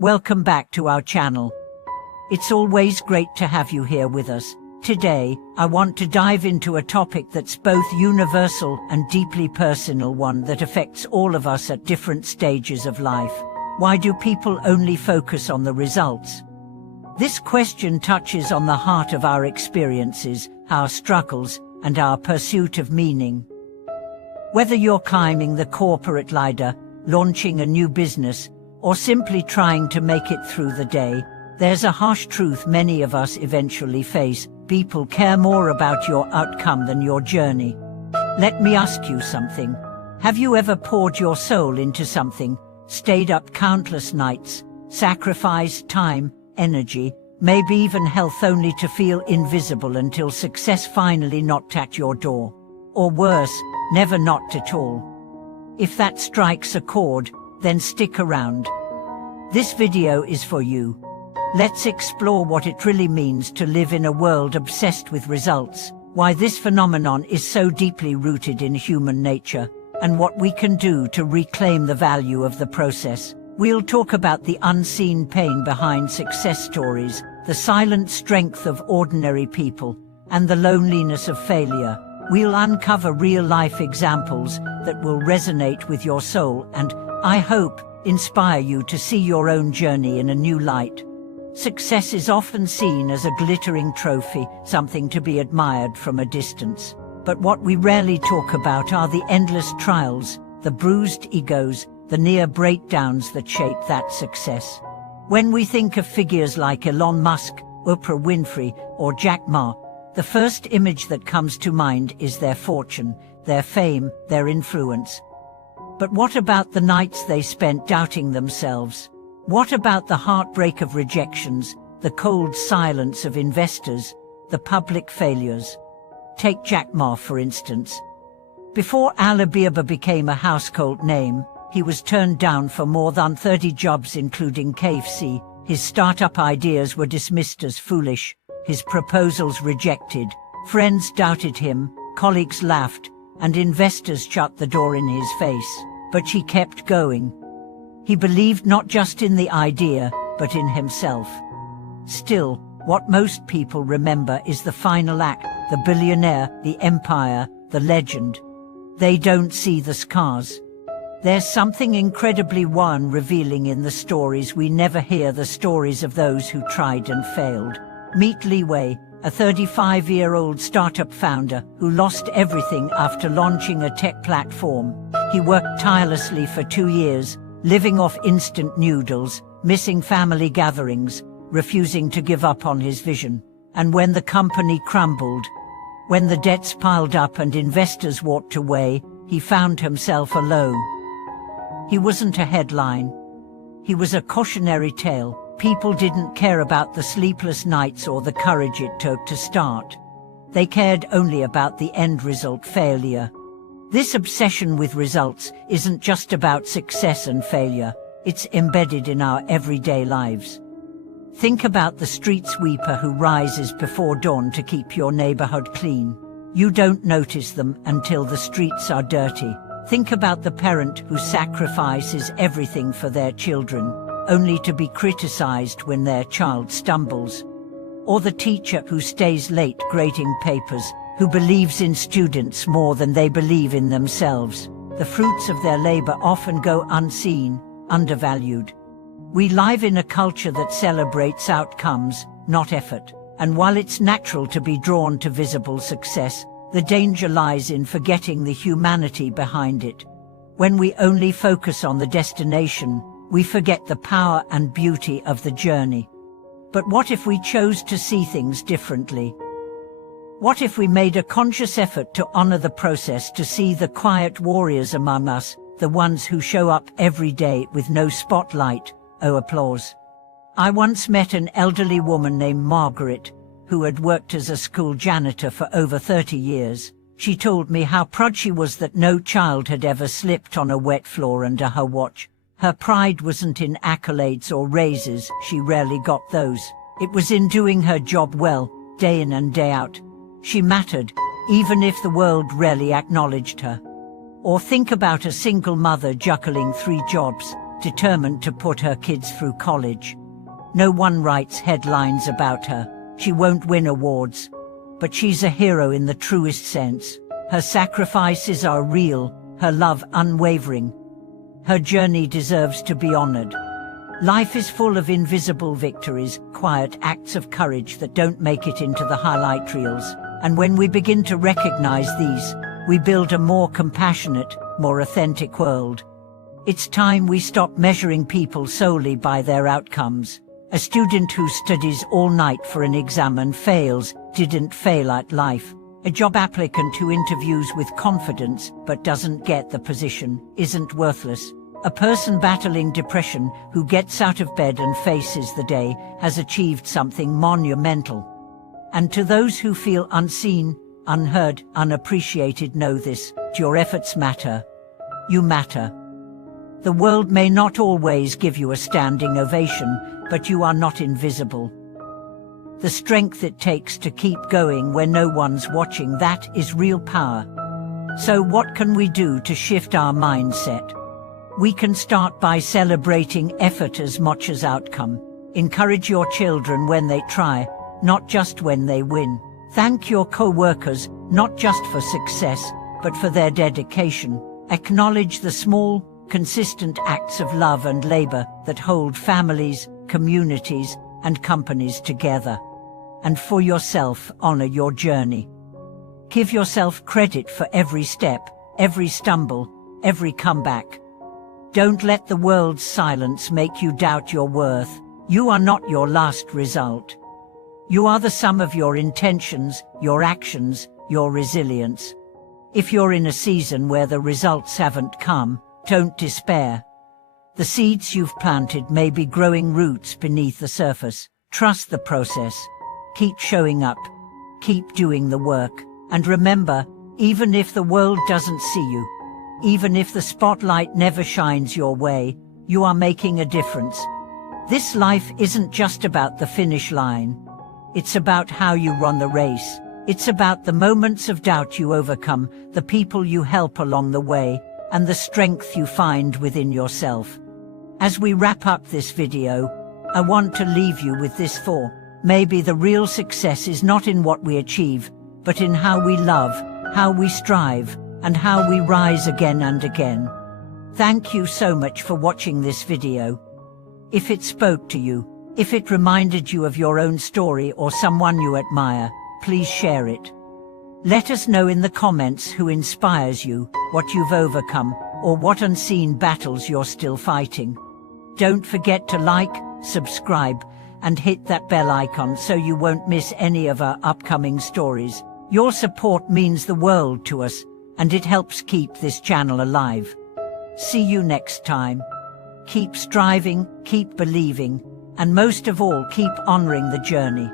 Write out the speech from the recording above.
Welcome back to our channel. It's always great to have you here with us. Today, I want to dive into a topic that's both universal and deeply personal, one that affects all of us at different stages of life. Why do people only focus on the results? This question touches on the heart of our experiences, our struggles, and our pursuit of meaning. Whether you're climbing the corporate ladder, launching a new business, or simply trying to make it through the day, there's a harsh truth many of us eventually face: people care more about your outcome than your journey. Let me ask you something. Have you ever poured your soul into something, stayed up countless nights, sacrificed time, energy, maybe even health, only to feel invisible until success finally knocked at your door? Or worse, never knocked at all? If that strikes a chord, then stick around. This video is for you. Let's explore what it really means to live in a world obsessed with results, why this phenomenon is so deeply rooted in human nature, and what we can do to reclaim the value of the process. We'll talk about the unseen pain behind success stories, the silent strength of ordinary people, and the loneliness of failure. We'll uncover real-life examples that will resonate with your soul and, I hope, inspire you to see your own journey in a new light. Success is often seen as a glittering trophy, something to be admired from a distance. But what we rarely talk about are the endless trials, the bruised egos, the near breakdowns that shape that success. When we think of figures like Elon Musk, Oprah Winfrey, or Jack Ma, the first image that comes to mind is their fortune, their fame, their influence. But what about the nights they spent doubting themselves? What about the heartbreak of rejections, the cold silence of investors, the public failures? Take Jack Ma, for instance. Before Alibaba became a household name, he was turned down for more than 30 jobs, including KFC. His startup ideas were dismissed as foolish, his proposals rejected, friends doubted him, colleagues laughed, and investors shut the door in his face. But he kept going. He believed not just in the idea, but in himself. Still, what most people remember is the final act, the billionaire, the empire, the legend. They don't see the scars. There's something incredibly revealing in the stories we never hear, the stories of those who tried and failed. Meet Li Wei, a 35-year-old startup founder who lost everything after launching a tech platform. He worked tirelessly for 2 years, living off instant noodles, missing family gatherings, refusing to give up on his vision. And when the company crumbled, when the debts piled up and investors walked away, he found himself alone. He wasn't a headline. He was a cautionary tale. People didn't care about the sleepless nights or the courage it took to start. They cared only about the end result: failure. This obsession with results isn't just about success and failure, it's embedded in our everyday lives. Think about the street sweeper who rises before dawn to keep your neighborhood clean. You don't notice them until the streets are dirty. Think about the parent who sacrifices everything for their children, only to be criticized when their child stumbles. Or the teacher who stays late grading papers, who believes in students more than they believe in themselves. The fruits of their labor often go unseen, undervalued. We live in a culture that celebrates outcomes, not effort. And while it's natural to be drawn to visible success, the danger lies in forgetting the humanity behind it. When we only focus on the destination, we forget the power and beauty of the journey. But what if we chose to see things differently? What if we made a conscious effort to honor the process, to see the quiet warriors among us, the ones who show up every day with no spotlight, or applause? I once met an elderly woman named Margaret, who had worked as a school janitor for over 30 years. She told me how proud she was that no child had ever slipped on a wet floor under her watch. Her pride wasn't in accolades or raises, she rarely got those. It was in doing her job well, day in and day out. She mattered, even if the world rarely acknowledged her. Or think about a single mother juggling 3 jobs, determined to put her kids through college. No one writes headlines about her. She won't win awards. But she's a hero in the truest sense. Her sacrifices are real, her love unwavering. Her journey deserves to be honored. Life is full of invisible victories, quiet acts of courage that don't make it into the highlight reels. And when we begin to recognize these, we build a more compassionate, more authentic world. It's time we stop measuring people solely by their outcomes. A student who studies all night for an exam and fails didn't fail at life. A job applicant who interviews with confidence but doesn't get the position isn't worthless. A person battling depression who gets out of bed and faces the day has achieved something monumental. And to those who feel unseen, unheard, unappreciated, know this: your efforts matter. You matter. The world may not always give you a standing ovation, but you are not invisible. The strength it takes to keep going when no one's watching, that is real power. So what can we do to shift our mindset? We can start by celebrating effort as much as outcome. Encourage your children when they try, not just when they win. Thank your co-workers, not just for success, but for their dedication. Acknowledge the small, consistent acts of love and labor that hold families, communities, and companies together. And for yourself, honor your journey. Give yourself credit for every step, every stumble, every comeback. Don't let the world's silence make you doubt your worth. You are not your last result. You are the sum of your intentions, your actions, your resilience. If you're in a season where the results haven't come, don't despair. The seeds you've planted may be growing roots beneath the surface. Trust the process. Keep showing up. Keep doing the work. And remember, even if the world doesn't see you, even if the spotlight never shines your way, you are making a difference. This life isn't just about the finish line. It's about how you run the race. It's about the moments of doubt you overcome, the people you help along the way, and the strength you find within yourself. As we wrap up this video, I want to leave you with this thought. Maybe the real success is not in what we achieve, but in how we love, how we strive, and how we rise again and again. Thank you so much for watching this video. If it spoke to you, if it reminded you of your own story or someone you admire, please share it. Let us know in the comments who inspires you, what you've overcome, or what unseen battles you're still fighting. Don't forget to like, subscribe, and hit that bell icon so you won't miss any of our upcoming stories. Your support means the world to us, and it helps keep this channel alive. See you next time. Keep striving, keep believing, and most of all, keep honoring the journey.